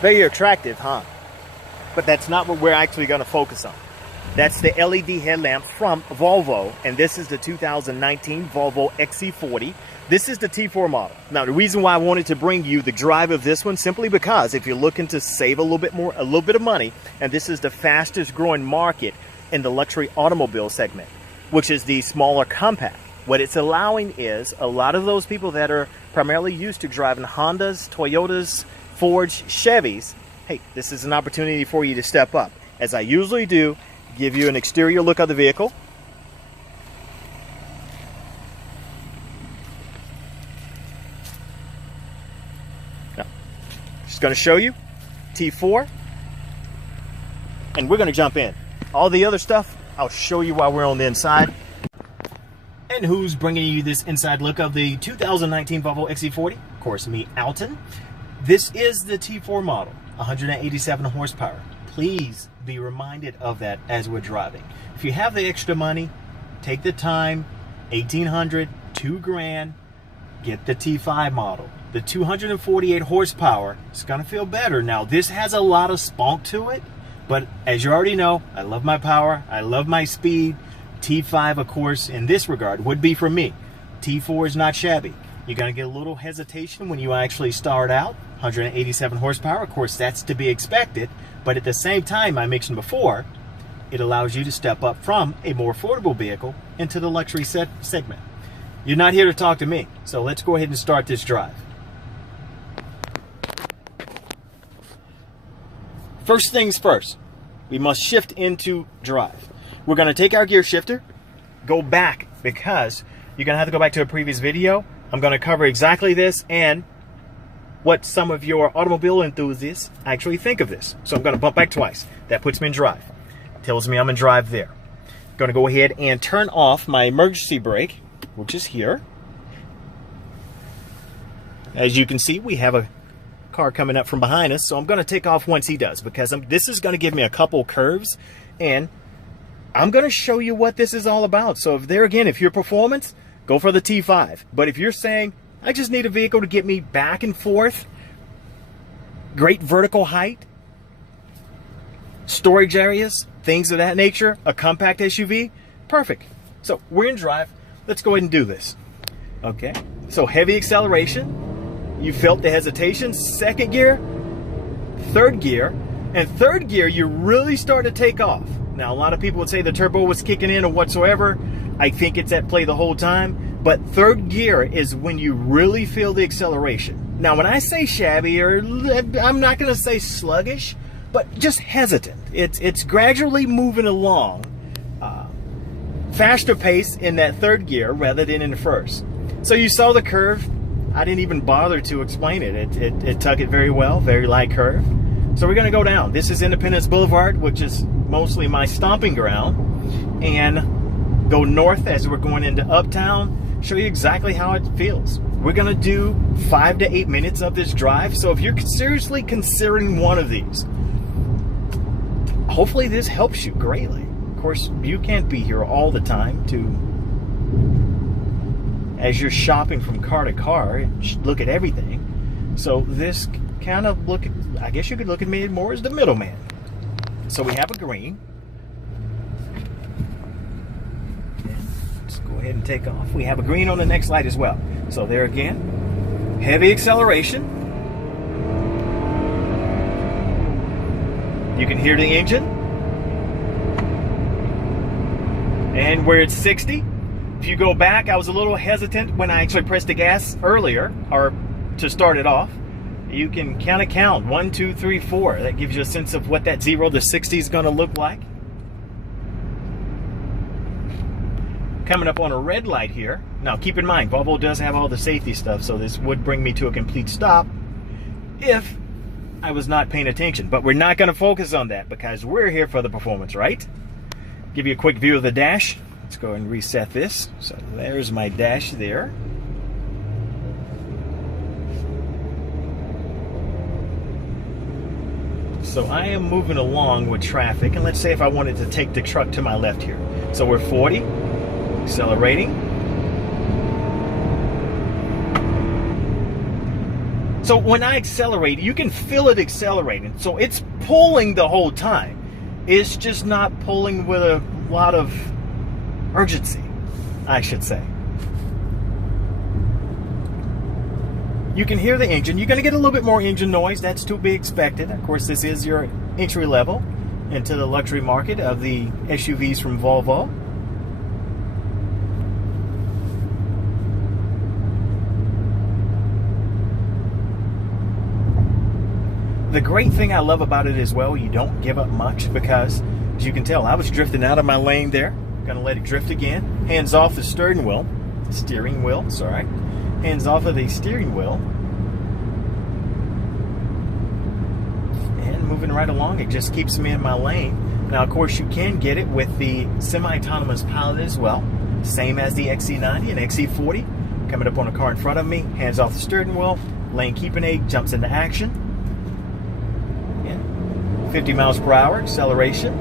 Very attractive, huh? But that's not what we're actually going to focus on. That's the LED headlamps from Volvo, and this is the 2019 Volvo XC40. This is the T4 model. Now, the reason why I wanted to bring you the drive of this one, simply because if you're looking to save a little bit of money, and this is the fastest growing market in the luxury automobile segment, which is the smaller compact. What it's allowing is a lot of those people that are primarily used to driving Hondas, Toyotas, Fords, Chevys, hey, this is an opportunity for you to step up. As I usually do, give you an exterior look of the vehicle. Now, just going to show you T4, and we're going to jump in. All the other stuff, I'll show you while we're on the inside. And who's bringing you this inside look of the 2019 Volvo XC40? Of course, me, Alton. This is the T4 model, 187 horsepower. Please be reminded of that as we're driving. If you have the extra money, take the time, $1,800, $2,000, get the T5 model. The 248 horsepower is gonna feel better. Now, this has a lot of spunk to it, but as you already know, I love my power, I love my speed. T5, of course, in this regard, would be for me. T4 is not shabby. You're gonna get a little hesitation when you actually start out. 187 horsepower, of course, that's to be expected, but at the same time, I mentioned before, it allows you to step up from a more affordable vehicle into the luxury segment. You're not here to talk to me, so let's go ahead and start this drive. First things first, we must shift into drive. We're going to take our gear shifter, go back, because you're going to have to go back to a previous video. I'm going to cover exactly this and what some of your automobile enthusiasts actually think of this. So I'm going to bump back twice. That puts me in drive. Tells me I'm in drive there. I'm going to go ahead and turn off my emergency brake, which is here. As you can see, we have a car coming up from behind us, so I'm going to take off once he does, because this is going to give me a couple curves, and I'm going to show you what this is all about. So if if you're performance, go for the T5. But if you're saying, I just need a vehicle to get me back and forth, great vertical height, storage areas, things of that nature, a compact SUV, perfect. So we're in drive. Let's go ahead and do this. Okay, so heavy acceleration. You felt the hesitation. Second gear, third gear, and third gear, you really start to take off. Now, a lot of people would say the turbo was kicking in or whatsoever. I think it's at play the whole time. But third gear is when you really feel the acceleration. Now, when I say shabby, or I'm not going to say sluggish, but just hesitant. It's gradually moving along, faster pace in that third gear rather than in the first. So you saw the curve. I didn't even bother to explain it. It took it very well, very light curve. So we're going to go down. This is Independence Boulevard, which is mostly my stomping ground, and go north as we're going into Uptown. Show you exactly how it feels. We're gonna do 5 to 8 minutes of this drive, so if you're seriously considering one of these, hopefully this helps you greatly. Of course, you can't be here all the time as you're shopping from car to car and look at everything. So this kind of I guess you could look at me more as the middleman. So we have a green. Go ahead and take off. We have a green on the next light as well. So there again, heavy acceleration. You can hear the engine. And we're at 60. If you go back, I was a little hesitant when I actually pressed the gas earlier, or to start it off. You can kind of count 1, 2, 3, 4. That gives you a sense of what that 0 to 60 is going to look like. Coming up on a red light here. Now keep in mind, Volvo does have all the safety stuff, so this would bring me to a complete stop if I was not paying attention. But we're not going to focus on that because we're here for the performance, right? Give you a quick view of the dash. Let's go and reset this. So there's my dash there. So I am moving along with traffic, and let's say if I wanted to take the truck to my left here. So we're 40. Accelerating. So when I accelerate, you can feel it accelerating. So it's pulling the whole time. It's just not pulling with a lot of urgency, I should say. You can hear the engine. You're going to get a little bit more engine noise. That's to be expected. Of course, this is your entry level into the luxury market of the SUVs from Volvo. The great thing I love about it as well, you don't give up much because, as you can tell, I was drifting out of my lane there. Gonna let it drift again. Hands off the steering wheel. Sorry. Hands off of the steering wheel. And moving right along, it just keeps me in my lane. Now, of course, you can get it with the semi-autonomous pilot as well. Same as the XC90 and XC40. Coming up on a car in front of me, hands off the steering wheel, lane keeping aid, jumps into action. 50 miles per hour acceleration.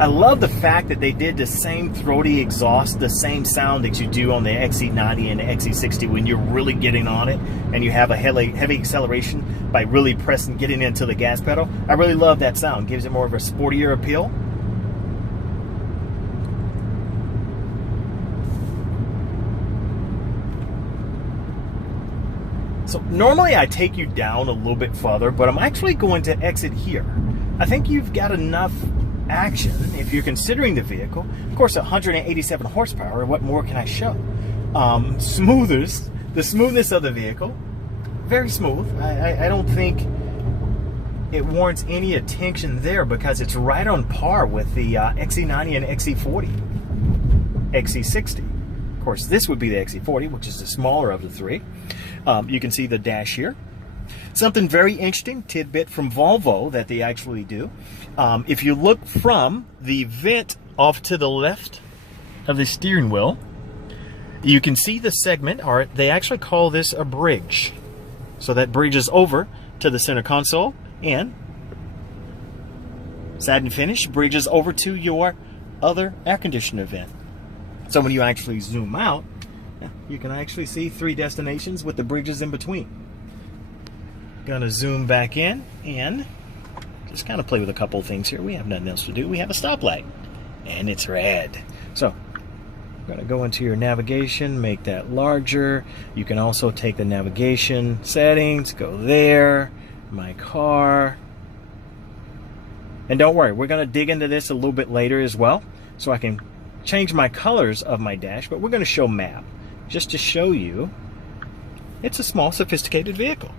I love the fact that they did the same throaty exhaust, the same sound that you do on the XC90 and the XC60 when you're really getting on it and you have a heavy acceleration by really getting into the gas pedal. I really love that sound. Gives it more of a sportier appeal. So normally I take you down a little bit further, but I'm actually going to exit here. I think you've got enough action if you're considering the vehicle. Of course, 187 horsepower. What more can I show? The smoothness of the vehicle, very smooth. I don't think it warrants any attention there because it's right on par with the XC90 and XC40, XC60. Of course, this would be the XC40, which is the smaller of the three. You can see the dash here. Something very interesting tidbit from Volvo that they actually do. If you look from the vent off to the left of the steering wheel, you can see the segment, or they actually call this a bridge. So that bridges over to the center console, and satin finish bridges over to your other air conditioner vent. So when you actually zoom out, you can actually see 3 destinations with the bridges in between. Gonna zoom back in and just kind of play with a couple of things here. We have nothing else to do. We have a stoplight and it's red. So I'm gonna go into your navigation, make that larger. You can also take the navigation settings, go there, my car. And don't worry, we're gonna dig into this a little bit later as well, so I can change my colors of my dash, but we're going to show map just to show you it's a small, sophisticated vehicle.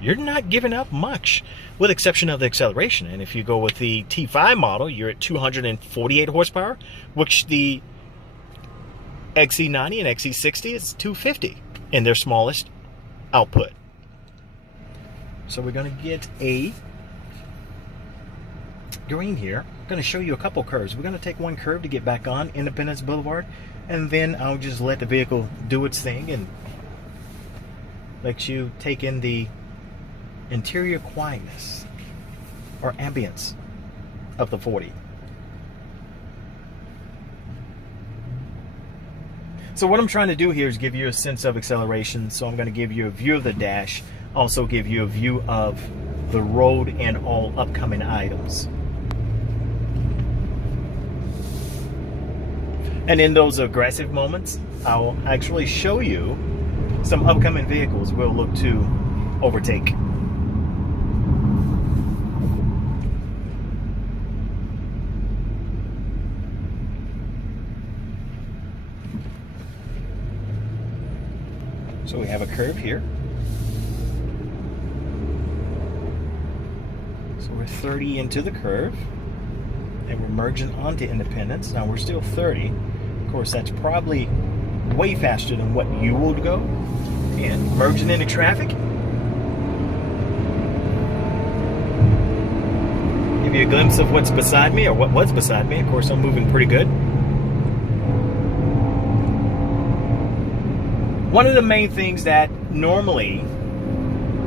You're not giving up much, with exception of the acceleration. And if you go with the T5 model, you're at 248 horsepower, which the XC90 and XC60 is 250 in their smallest output. So we're going to get a green here. I'm going to show you a couple curves. We're going to take one curve to get back on Independence Boulevard, and then I'll just let the vehicle do its thing and let you take in the interior quietness or ambience of the 40. So what I'm trying to do here is give you a sense of acceleration. So I'm going to give you a view of the dash, also give you a view of the road and all upcoming items. And in those aggressive moments, I'll actually show you some upcoming vehicles we'll look to overtake. So we have a curve here. So we're 30 into the curve, and we're merging onto Independence. Now we're still 30. Of course, that's probably way faster than what you would go. And merging into traffic. Give you a glimpse of what's beside me, or what was beside me. Of course, I'm moving pretty good. One of the main things that normally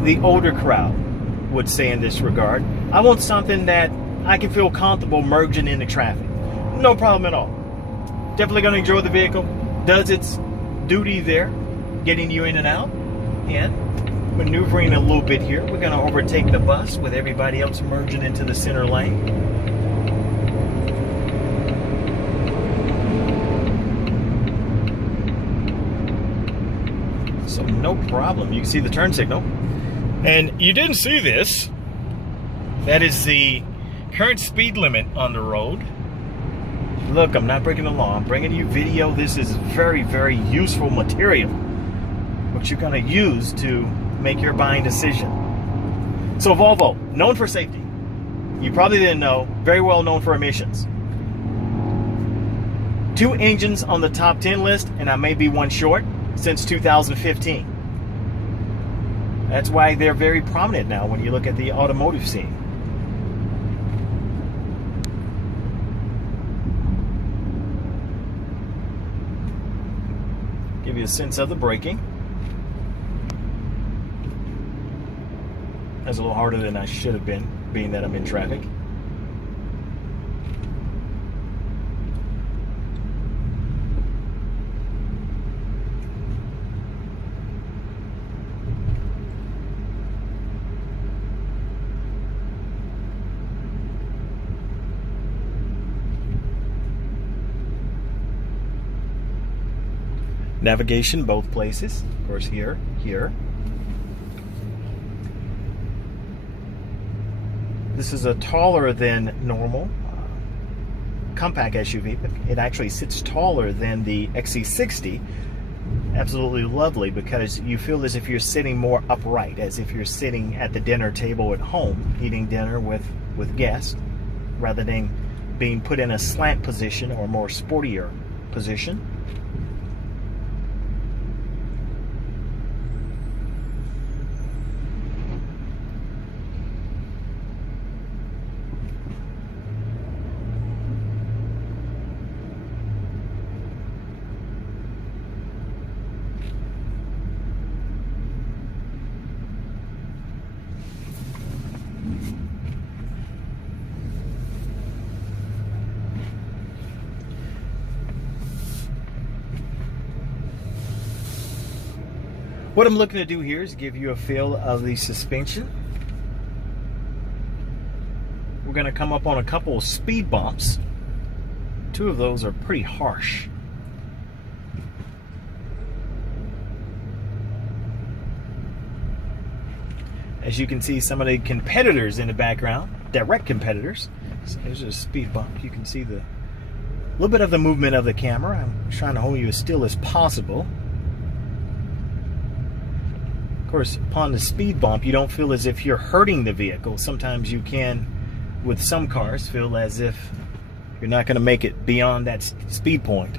the older crowd would say in this regard, I want something that I can feel comfortable merging into traffic. No problem at all. Definitely going to enjoy the vehicle. Does its duty there, getting you in and out, and maneuvering a little bit here. We're going to overtake the bus with everybody else merging into the center lane. So no problem. You can see the turn signal. And you didn't see this. That is the current speed limit on the road. Look, I'm not breaking the law. I'm bringing you video. This is very, very useful material, which you're going to use to make your buying decision. So Volvo, known for safety. You probably didn't know, very well known for emissions. 2 engines on the top 10 list, and I may be one short, since 2015. That's why they're very prominent now when you look at the automotive scene. Give you a sense of the braking. That's a little harder than I should have been, being that I'm in traffic. Navigation both places, of course, here. This is a taller than normal compact SUV. It actually sits taller than the XC40. Absolutely lovely, because you feel as if you're sitting more upright, as if you're sitting at the dinner table at home, eating dinner with guests, rather than being put in a slant position or more sportier position. What I'm looking to do here is give you a feel of the suspension. We're going to come up on a couple of speed bumps. 2 of those are pretty harsh. As you can see, some of the competitors in the background, direct competitors. So there's a speed bump. You can see the little bit of the movement of the camera. I'm trying to hold you as still as possible. Of course, upon the speed bump, you don't feel as if you're hurting the vehicle. Sometimes you can, with some cars, feel as if you're not going to make it beyond that speed bump.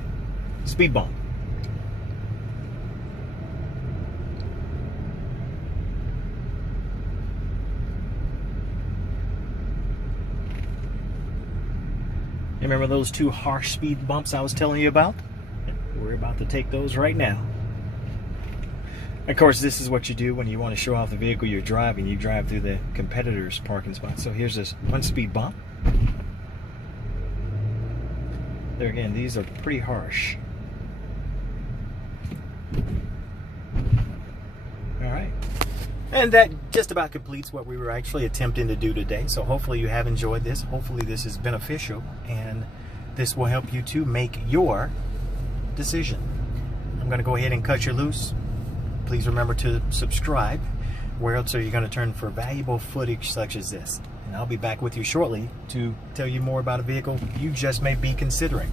Remember those 2 harsh speed bumps I was telling you about? We're about to take those right now. Of course, this is what you do when you want to show off the vehicle you're driving. You drive through the competitor's parking spot. So here's this 1 speed bump. There again, these are pretty harsh. All right. And that just about completes what we were actually attempting to do today. So hopefully you have enjoyed this. Hopefully this is beneficial, and this will help you to make your decision. I'm going to go ahead and cut you loose. Please remember to subscribe. Where else are you going to turn for valuable footage such as this? And I'll be back with you shortly to tell you more about a vehicle you just may be considering.